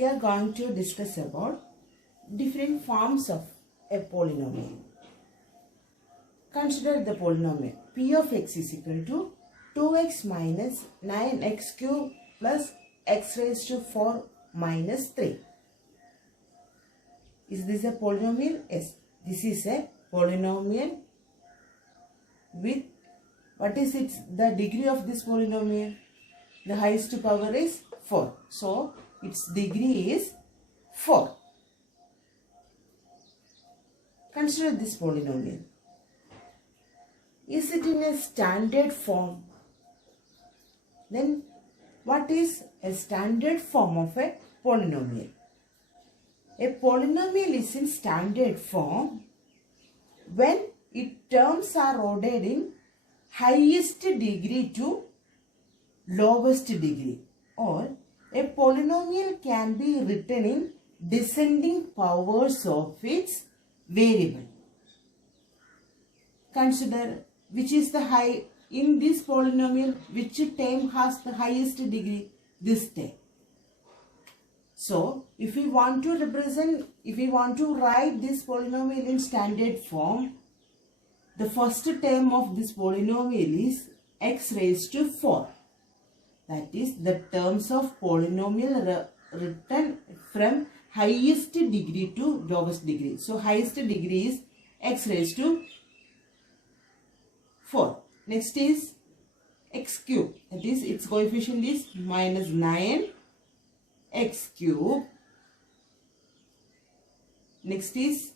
we are going to discuss about different forms of a polynomial. Consider the polynomial p of x is equal to 2x minus 9x cube plus x raised to 4 minus 3. Is this a polynomial? Yes, this is a polynomial with what is the degree of this polynomial? The highest power is 4. So, its degree is 4. Consider this polynomial. Is it in a standard form? Then, what is a standard form of a polynomial? A polynomial is in standard form when its terms are ordered in highest degree to lowest degree, or a polynomial can be written in descending powers of its variable. Consider which is the high in this polynomial, which term has the highest degree? This term. So, if we want to write this polynomial in standard form, the first term of this polynomial is x raised to 4. That is the terms of polynomial written from highest degree to lowest degree. So, highest degree is x raised to 4. Next is x cube. That is its coefficient is minus 9 x cube. Next is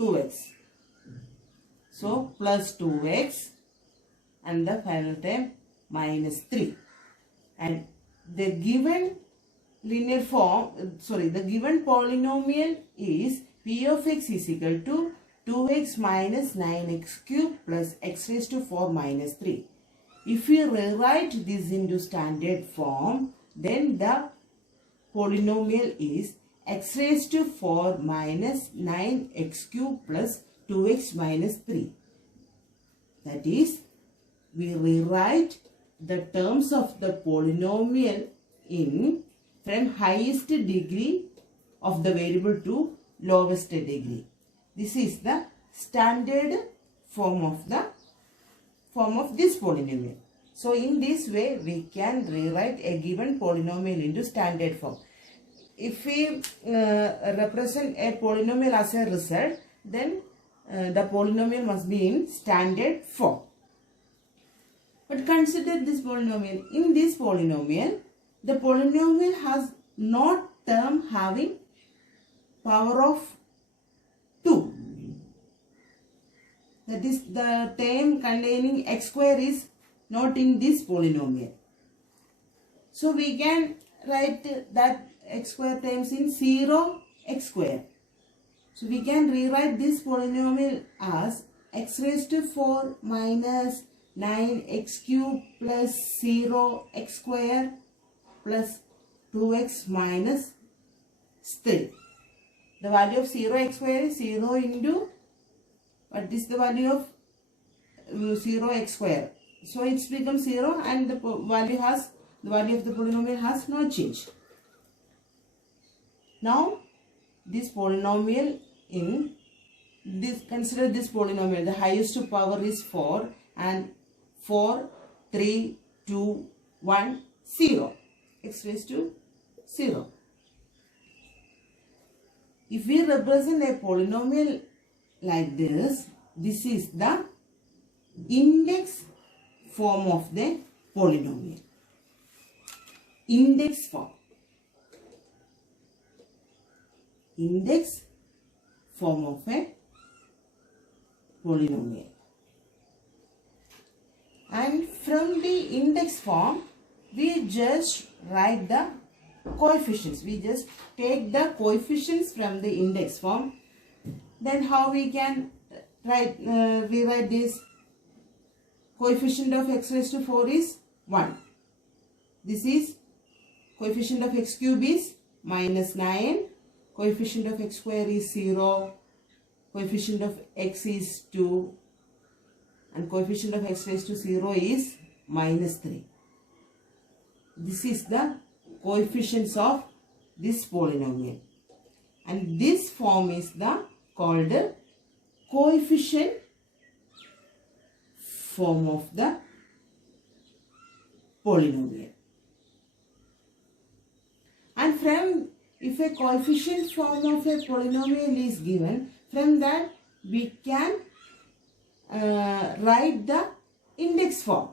2x. So, plus 2x and the final term minus 3. And the given linear form, the given polynomial is p of x is equal to 2x minus 9x cube plus x raised to 4 minus 3. If we rewrite this into standard form, then the polynomial is x raised to 4 minus 9x cube plus 2x minus 3. That is, we rewrite the terms of the polynomial in from highest degree of the variable to lowest degree. This is the standard form of this polynomial. So, in this way, we can rewrite a given polynomial into standard form. If we represent a polynomial as a result, then the polynomial must be in standard form. But consider this polynomial. In this polynomial, the polynomial has no term having power of 2. That is, the term containing x square is not in this polynomial. So, we can write that x square terms in 0 x square. So, we can rewrite this polynomial as x raised to 4 minus 9x cube plus 0 x square plus 2x minus 3. The value of 0 x square is 0 into, what is the value of 0 x square? So, it becomes 0 and the value of the polynomial has no change. Now, this polynomial consider this polynomial, the highest power is 4 and 4, 3, 2, 1, 0. X raised to 0. If we represent a polynomial like this, this is the index form of the polynomial. Index form. Index form of a polynomial. And from the index form, we just write the coefficients. We just take the coefficients from the index form. Then how we can rewrite this? Coefficient of x raised to 4 is 1. This is coefficient of x cube is minus 9. Coefficient of x square is 0. Coefficient of x is 2. And coefficient of x raised to 0 is minus 3. This is the coefficients of this polynomial. And this form is the called coefficient form of the polynomial. And from, if a coefficient form of a polynomial is given, from that we can write the index form.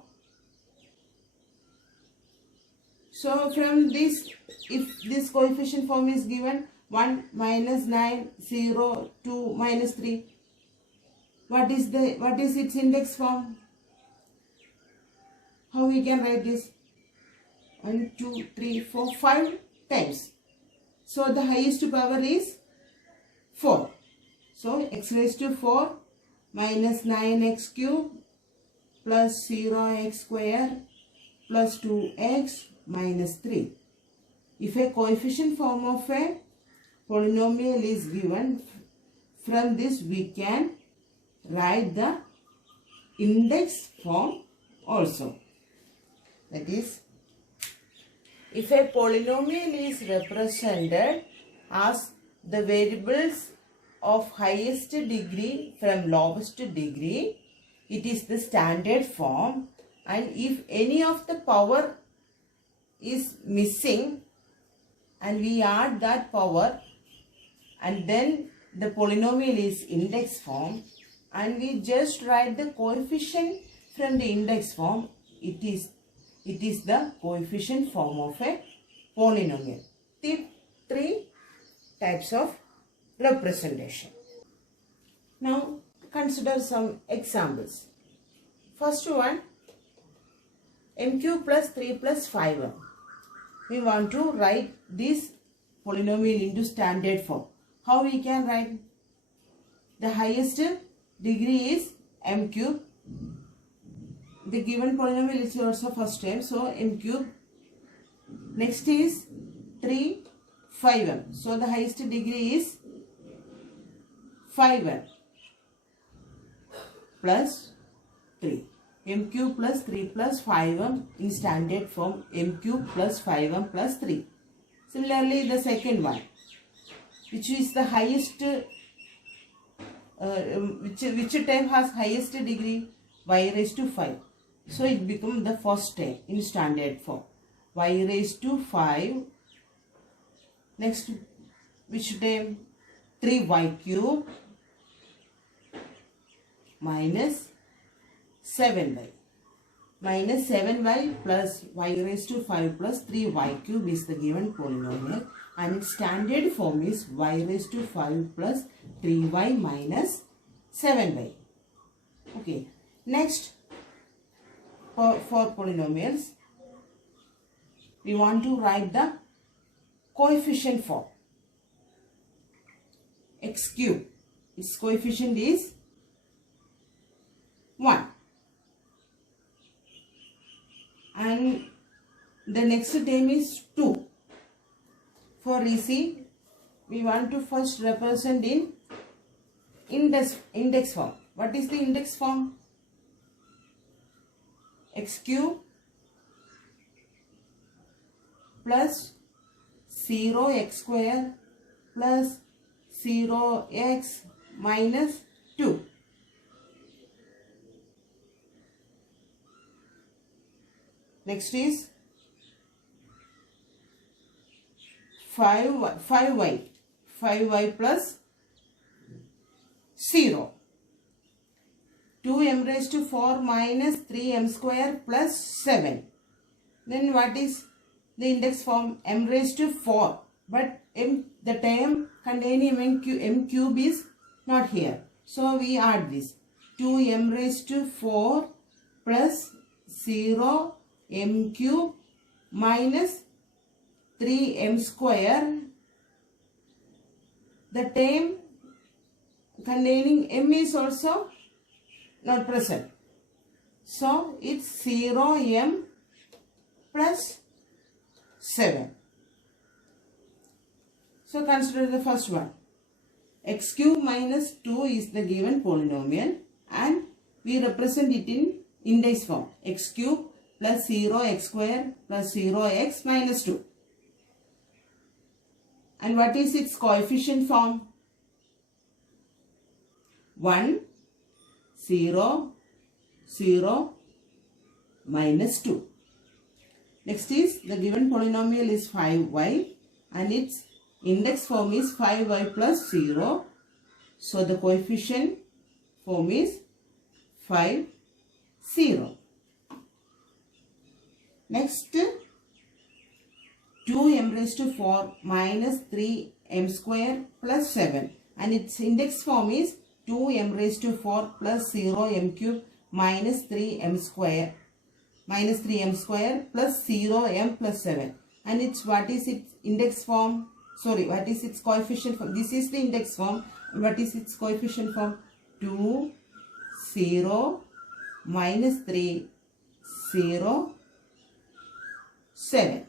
So from this, if this coefficient form is given 1, minus 9, 0, 2, minus 3, what is its index form? How we can write this? 1, 2, 3, 4, 5 times. So the highest power is 4. So x raised to 4 minus 9x cube plus 0x square plus 2x minus 3. If a coefficient form of a polynomial is given, from this we can write the index form also. That is, if a polynomial is represented as the variables of highest degree from lowest degree, it is the standard form. And if any of the power is missing and we add that power, and then the polynomial is index form, and we just write the coefficient from the index form, it is the coefficient form of a polynomial. The three types of representation. Now consider some examples. First one, m cube plus 3 plus 5m. We want to write this polynomial into standard form. How we can write? The highest degree is m cube. The given polynomial is also first term, so m cube. Next is 3, 5m. So the highest degree is 5m plus 3. m cube plus 3 plus 5m in standard form, m cube plus 5m plus 3. Similarly, the second one, which is the highest, which term has highest degree? Y raised to 5. So it becomes the first term in standard form. Y raised to 5. Next, which term? 3y cube minus 7y. Minus 7y plus y raised to 5 plus 3y cube is the given polynomial, and its standard form is y raised to 5 plus 3y minus 7y. Okay. Next, for polynomials, we want to write the coefficient form. X cube, its coefficient is 1. And the next term is 2. For easy, we want to first represent in index form. What is the index form? X cube plus 0x square plus 0x minus 2. Next is 5y plus 0. 2m raised to 4 minus 3m square plus 7. Then what is the index form? M raised to 4. But the term containing m cube is not here. So we add this. 2m raised to 4 plus 0 m cube minus 3m square. The term containing m is also not present. So it's 0m plus 7. So consider the first one. X cube minus 2 is the given polynomial, and we represent it in index form. X cube plus 0x square plus 0x minus 2. And what is its coefficient form? 1, 0, 0, minus 2. Next is the given polynomial is 5y and its index form is 5y plus 0. So the coefficient form is 5, 0. Next, 2m raised to 4 minus 3m square plus 7 and its index form is 2m raised to 4 plus 0m cube minus 3m square plus 0m plus 7 and its what is its index form? Sorry, what is its coefficient form? This is the index form. What is its coefficient form? 2, 0, minus 3, 0, 7.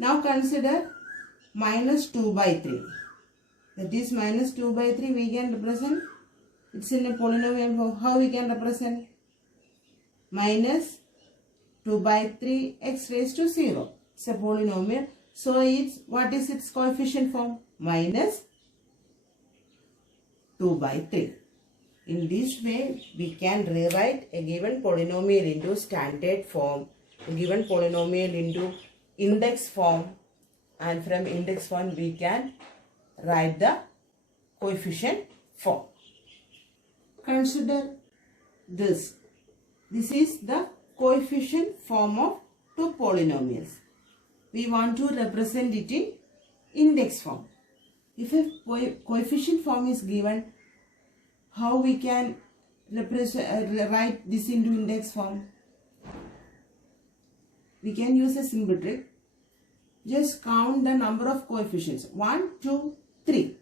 Now consider minus 2 by 3. That is minus 2 by 3 we can represent. It's in a polynomial form. How we can represent? Minus 2 by 3 x raised to 0. It's a polynomial. So it's what is its coefficient form? Minus 2 by 3. In this way we can rewrite a given polynomial into standard form, a given polynomial into index form, and from index form we can write the coefficient form. Consider this. This is the coefficient form of two polynomials. We want to represent it in index form. If a coefficient form is given, how we can write this into index form? We can use a simple trick. Just count the number of coefficients. 1, 2, 3.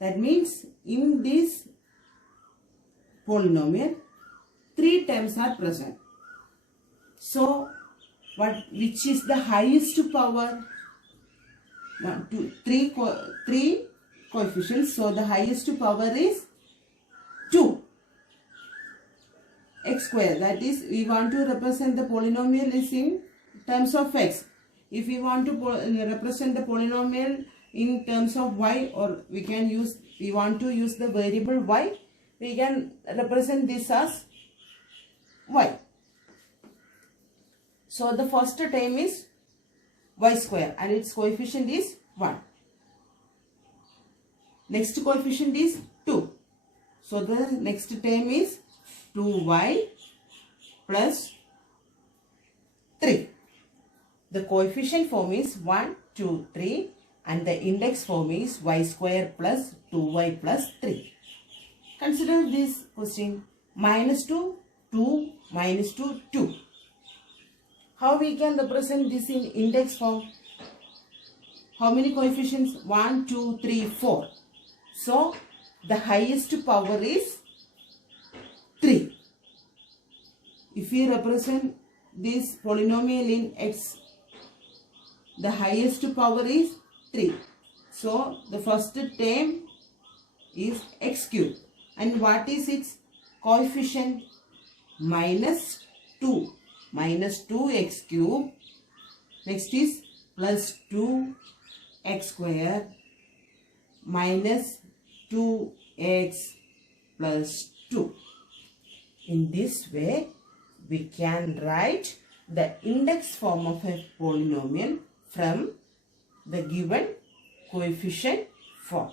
That means in this polynomial, 3 terms are present. So, which is the highest power? 1, 2, 3 coefficients. So, the highest power is 2. X square. That is, we want to represent the polynomial is in terms of x. If we want to represent the polynomial in terms of y, or we want to use the variable y, we can represent this as y. So the first term is y square and its coefficient is 1. Next coefficient is 2. So the next term is 2y plus 3. The coefficient form is 1, 2, 3 and the index form is y square plus 2y plus 3. Consider this question. Minus 2, 2, minus 2, 2. How we can represent this in index form? How many coefficients? 1, 2, 3, 4. So the highest power is 3. If we represent this polynomial in x, the highest power is 3. So the first term is x cube. And what is its coefficient? Minus 2. Minus 2x cube. Next is plus 2x square minus 2x plus 2. In this way, we can write the index form of a polynomial from the given coefficient form.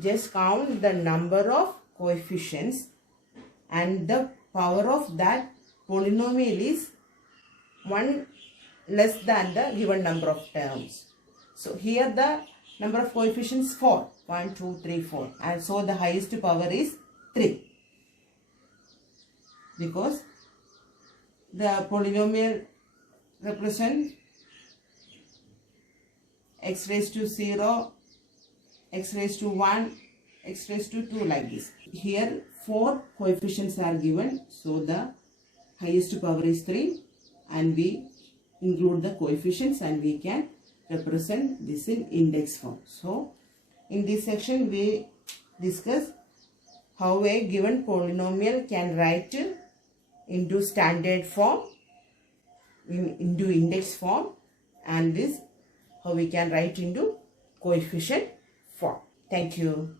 Just count the number of coefficients and the power of that polynomial is 1 less than the given number of terms. So here the number of coefficients 4. 1, 2, 3, 4. And so the highest power is 3. Because the polynomial represents x raised to 0, x raised to 1, x raised to 2 like this. Here 4 coefficients are given. So the highest power is 3 and we include the coefficients and we can represent this in index form. So in this section we discuss how a given polynomial can write into standard form, into index form, and this how we can write into coefficient form. Thank you.